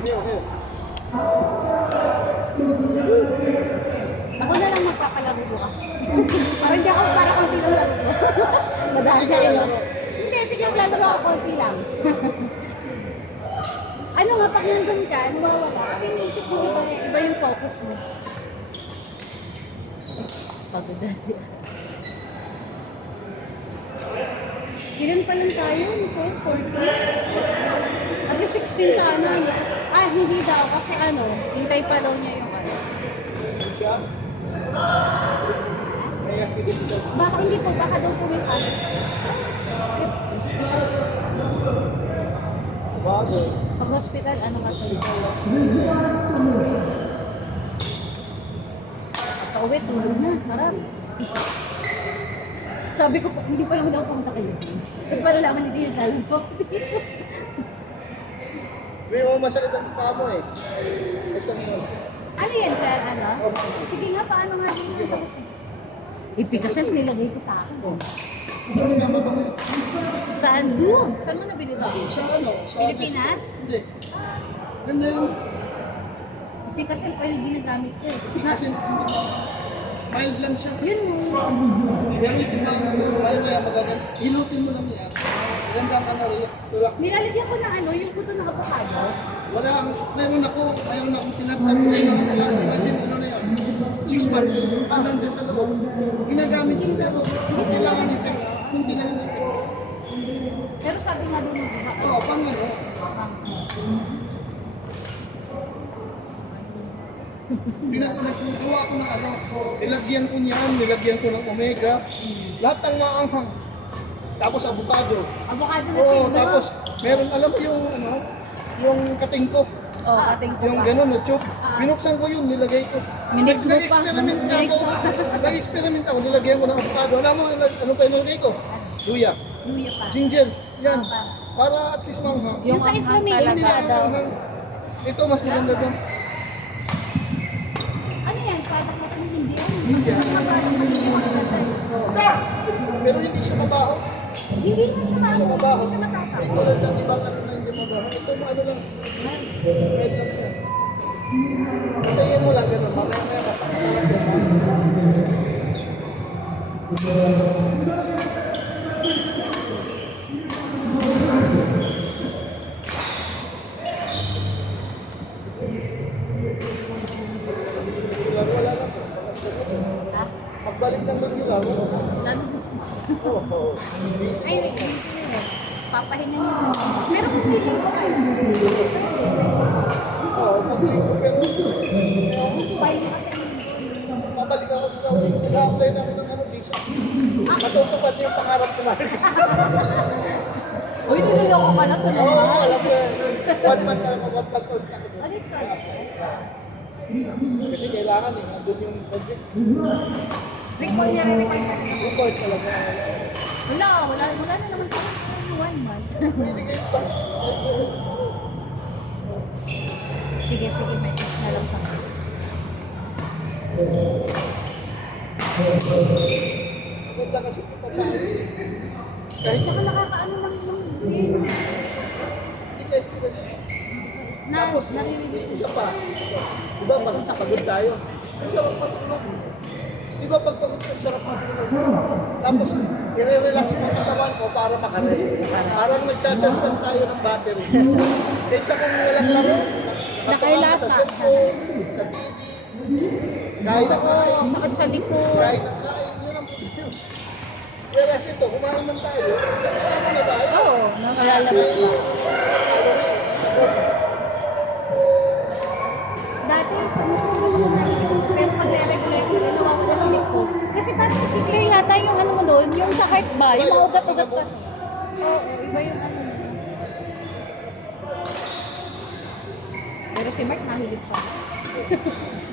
Ayun. Ako na lang magpapalaro bukas. Parang hindi ako, para konti lang laro ko. Madami kayo. Hindi, sige, maglalaro ako konti lang. Ano nga, pag nandun ka, nawawala. Kasi naisip mo iba yung focus mo. Pagod na siya. Ilan pa lang tayo? 14? At least 16 sana. Ah, hindi daw. Kasi ano, hintay pa daw niya yung ano. Siya? May activity siya. Baka hindi po, baka daw po may pasok. Sabagay. Pag hospital, ano kasi? Pagka-uwi, tulog na. Sarap. Sabi ko po, hindi pa lang daw pumunta kayo. Tapos malalaman hindi yung dalang po. May masakit ang paa mo eh. Basta ngayon. Ano yan, sir? Ano? Sige nga, paano nga din yung sakit? Ipikasin, nilagay ko sa akin. Sabi nga mabango. Saan doon? Saan mo nabili ito? Sa ano? Sa Pilipinas? Hindi. Ganda yun. Ipikasin pa yung ginagamit ko. Kasi mild lang siya. Yun mo. Pero ito na mild kaya magaganda. Hilutin mo lang yan. Maganda ang ano, relax. Nilalagyan ko ng ano, yung puto ng avocado. Mayroon akong tinatapos na imagine ano na yun. 6 months. Hanggang dyan sa loob. Ginagamit yun pero kung kailangan ito. Kung kailangan ito. Pero sabi nga din ng iba. Oo, pang ano. Pinagawa ko ng ano. Nilagyan ko niyan, nilagyan ko ng omega. Lahat ng maanghang. Tapos avocado. Avocado na Oo, siguro. tapos meron alam mo yung ano, yung kating ko. Oh, ating ko Yung pa. gano'n, no, chop. Binuksan ko yun, nilagay ko. Minix mo pa. Nag-experiment ako. Nag-experiment ako, nilagyan ko ng avocado. Alam mo, ano pa yung nilagay ko? Luya. Luya pa. Ginger. Yan. Ah, Para at least manghang. Yung sa anghang inflammation Hindi ka na daw. manghang. Ito, mas maganda doon. Ano yan? Product na ito hindi yan. Hindi. Mas product na hindi magaganda. Pero hindi siya mabaho. Hindi na siya Hindi siya maano. mabaho. Hindi siya matataw. May tulad ng ibang ano na hindi mabaho. Ito, ano lang. Pwede lang siya. Isayin mo lang gano'n. Mamaya masarap yan. Regular, wala lang. Ha? Pagbalik ng regular, wala na. Lalo Oo. ay, wait, papahinga niyo. Meron kong pili ko kayo. Oo, pagbalik ko pero Pwede kasi babalik ako sa Saudi. Nag-a-apply na ako ng ano, visa. Matutupad yung pangarap ko na. uy, niloloko ko pala ito Oo, naman. alam ko yan. 1 month ako, 1 month ulit ako doon. Ano ito? Kasi kailangan eh, nandun yung project. Record niya rin record. Report talaga. Wala na naman pa. 1 month. Pwede kayo pa. Sige, message na lang sa akin. Maganda kasi ito pa. Kahit Tsaka nakakaano lang yung hindi kayo stress. na Tapos, naririnig ko. isa pa. Diba, pag pagod tayo, ang sarap matulog. Diba, pag pagod ka, ang sarap matulog. Tapos, i-relax mo ang katawan mo para makarest. Parang nag-charge lang tayo ng battery. Kaysa kung walang laro, nakatawa ka sa cellphone, sa TV, kain na kain, Sakit sa likod. kain na kain, yun ang problema. Whereas ito, kumain man tayo, tapos ano na tayo? Oo, nakalalaro pa. Dati, pag natulog mo na pero pag re-regulate ko, nawawala yung lip ko. Kasi parang Clear yata yung ano mo doon, yung sa heart ba? Yung mga ugat-ugat pa. oo, iba yung ano mo. Pero si Mark nahilig pa.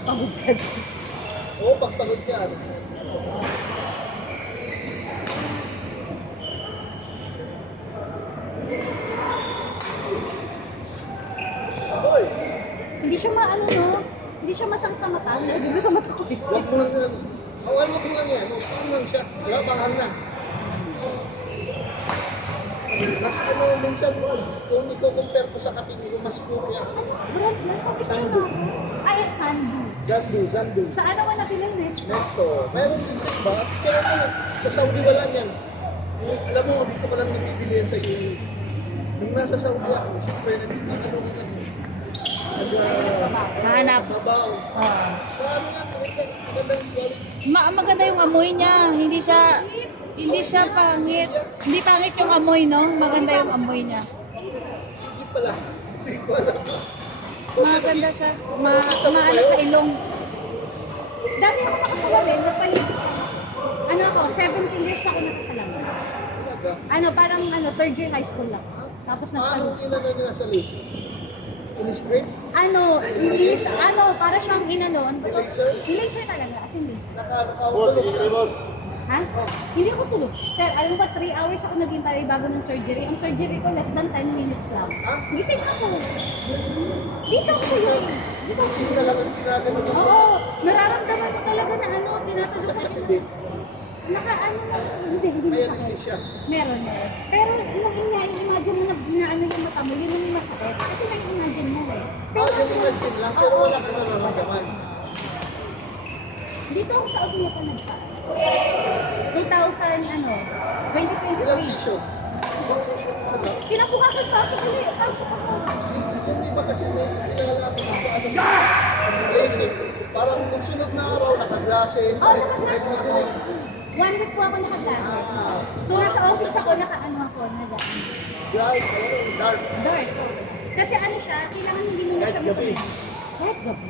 Pagod kasi. Oo, pag pagod ka, ano? Hoy, Hindi siya maano no? Hindi siya masakit sa mata. Hindi ko sa mata ko eh. huwag mo lang yan. Awal mo lang yan. Huwag lang siya. Wala, bangang na. Mas ano, minsan kung i-compare ko sa katingin ko, mas puro yan. Sandu. Ay, Sandu. Zandu. Sa ano ka nabilang next? Nesto. Meron din sa iba. Tsaka mo, sa Saudi wala niyan. Alam mo, dito ka lang nabibili yan sa iyo. Nung nasa Saudi ako, siyempre, nag-ano ko lang. Mahanap. Mabaw. Oo. Ano nga, magandang quality. Maganda yung amoy niya. Hindi siya pangit. Hindi pangit yung amoy, no? Maganda yung amoy niya. Jeep pala. Hindi ko alam. Maganda siya. Maano sa ilong. Dati ako nakasalamin, nagpalis. Ano ako, 17 years ako nakasalamin. Talaga. Ano, parang third year high school lang. Tapos Paano nagsalun. inano niya sa laser? In-straight? Para siyang ano to? Laser? Laser talaga, as in laser. Boss, boss. Ha? Hindi ako tulog. Sir, alam mo ba, 3 hours ako naghintay bago ng surgery. Ang surgery ko, less than 10 minutes lang. Ha? Gising ako. Dito ako tulog. Dito ako Sino na lang ang ginagano mo? Oo, nararamdaman ko talaga na tinatulog Sakit sa hindi. hindi May masakit. anesthesia. Meron. Pero yung imagine mo na inaano yung mata mo, yun yung masakit. Kasi na-imagine mo eh. Yung imagine lang, pero wala kang nararamdaman. Dito ako sa Ogneto nagpa. 2023. Ilang session? Kinabukasan pa ako ulit. Yung iba kasi may kilala ako ng ano sa basic. Parang nung sunod na araw, naka-glasses, kahit madilim. 1 week po ako naka-glasses. So nasa office ako, ako, nag-ano. Bright, dark. Dark. Kasi ano siya, kailangan hindi mo na Kahit siya gabi. Kahit gabi.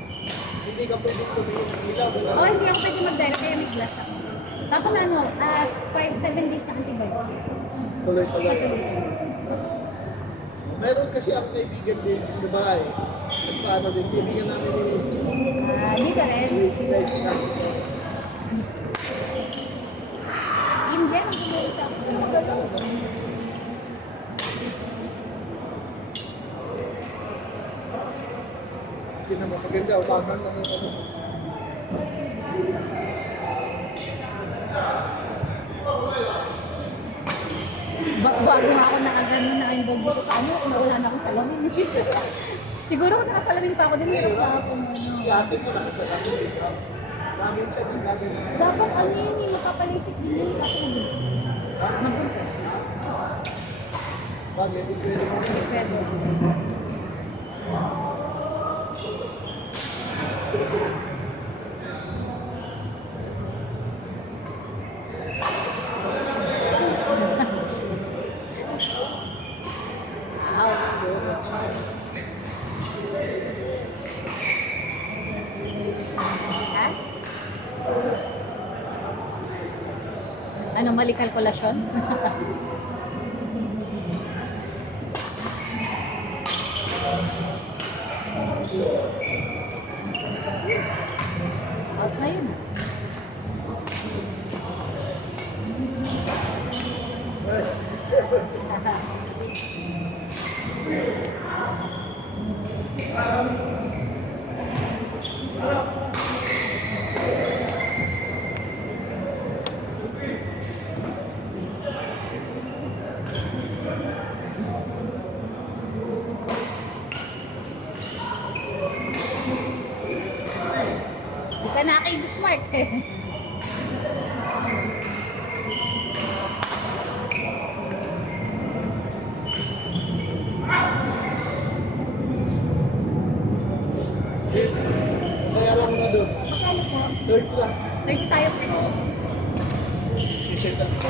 Hindi ka pwede tumingin ng ilaw. Oo, hindi ako pwede mag-dial, kaya may glass ako. Tapos 5-7 days na antibiotics. Tuloy-tuloy. Patuloy. Meron kasi ang kaibigan din, di ba eh? Nagpaano din, kaibigan namin ni Di ka rin. Luis guys, kasi Indian ang bumili sa ako. hindi naman maganda, umagang na ng ano. Bago nga ako nakagano na involved dito sa ano, kung wala na akong salamin. Siguro kung nakasalamin pa ako din, meron pa ako Si ate mo nakasalamin. Laging siya nagagano. Dapat ano yun, yung makapalisik din yun kasi nabuntis. Bagay, hindi pwede mo. Pero, ha? Ano, mali kalkulasyon? Out na yun. Di ka na kay Smart eh. Kaya lang mo na doon. Magkano po? 30 lang. 30 tayo po. Si-set up ko.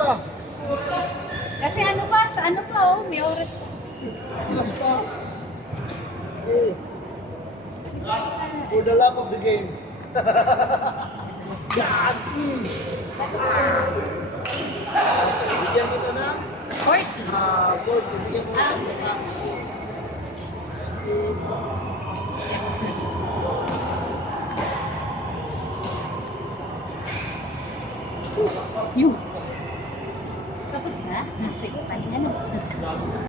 ka. Kasi ano pa, sa ano pa oh, may oras pa. Oras pa. Okay. For the love of the game. Yan! Bigyan kita na. Oy! Board, bigyan mo na. You.